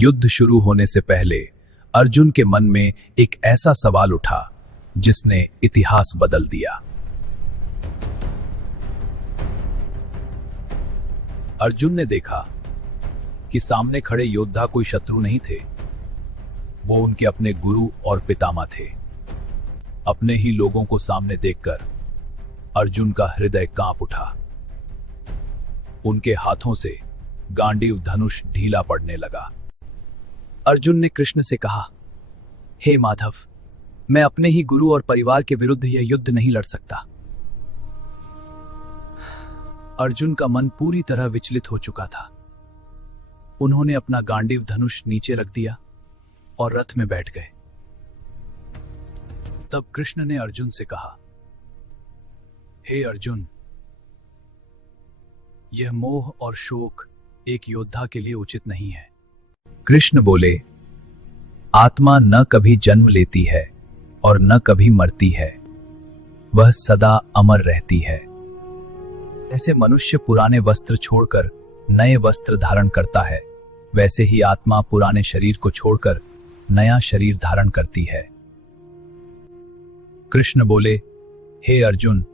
युद्ध शुरू होने से पहले अर्जुन के मन में एक ऐसा सवाल उठा जिसने इतिहास बदल दिया। अर्जुन ने देखा कि सामने खड़े योद्धा कोई शत्रु नहीं थे, वो उनके अपने गुरु और पितामह थे। अपने ही लोगों को सामने देखकर अर्जुन का हृदय कांप उठा। उनके हाथों से गांडीव धनुष ढीला पड़ने लगा। अर्जुन ने कृष्ण से कहा, हे माधव, मैं अपने ही गुरु और परिवार के विरुद्ध यह युद्ध नहीं लड़ सकता। अर्जुन का मन पूरी तरह विचलित हो चुका था। उन्होंने अपना गांडीव धनुष नीचे रख दिया और रथ में बैठ गए। तब कृष्ण ने अर्जुन से कहा, हे अर्जुन, यह मोह और शोक एक योद्धा के लिए उचित नहीं है। कृष्ण बोले, आत्मा न कभी जन्म लेती है और न कभी मरती है, वह सदा अमर रहती है। जैसे मनुष्य पुराने वस्त्र छोड़कर नए वस्त्र धारण करता है, वैसे ही आत्मा पुराने शरीर को छोड़कर नया शरीर धारण करती है। कृष्ण बोले, हे अर्जुन,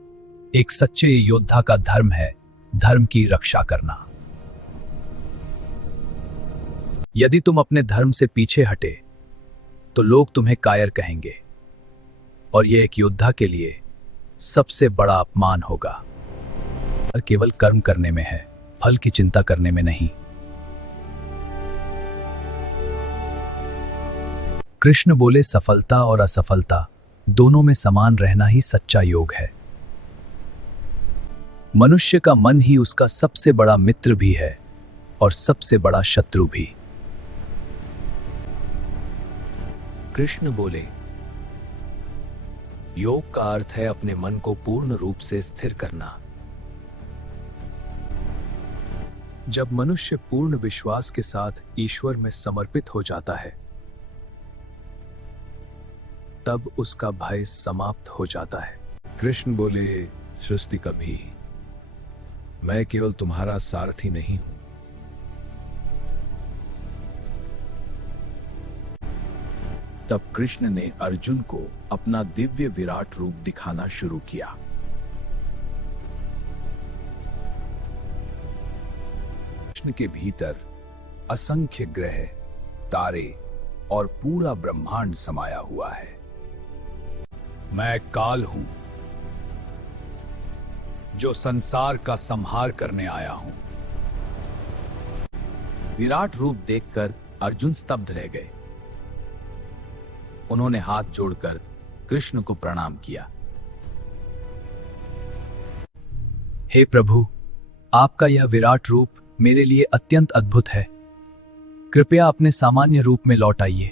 एक सच्चे योद्धा का धर्म है धर्म की रक्षा करना। यदि तुम अपने धर्म से पीछे हटे तो लोग तुम्हें कायर कहेंगे और यह एक योद्धा के लिए सबसे बड़ा अपमान होगा। और केवल कर्म करने में है, फल की चिंता करने में नहीं। कृष्ण बोले, सफलता और असफलता दोनों में समान रहना ही सच्चा योग है। मनुष्य का मन ही उसका सबसे बड़ा मित्र भी है और सबसे बड़ा शत्रु भी। कृष्ण बोले, योग का अर्थ है अपने मन को पूर्ण रूप से स्थिर करना। जब मनुष्य पूर्ण विश्वास के साथ ईश्वर में समर्पित हो जाता है, तब उसका भय समाप्त हो जाता है। कृष्ण बोले, सृष्टि कभी, मैं केवल तुम्हारा सारथी नहीं हूं। तब कृष्ण ने अर्जुन को अपना दिव्य विराट रूप दिखाना शुरू किया। कृष्ण के भीतर असंख्य ग्रह, तारे और पूरा ब्रह्मांड समाया हुआ है। मैं काल हूं जो संसार का संहार करने आया हूं। विराट रूप देखकर अर्जुन स्तब्ध रह गए। उन्होंने हाथ जोड़कर कृष्ण को प्रणाम किया। हे प्रभु, आपका यह विराट रूप मेरे लिए अत्यंत अद्भुत है। कृपया अपने सामान्य रूप में लौट आइए।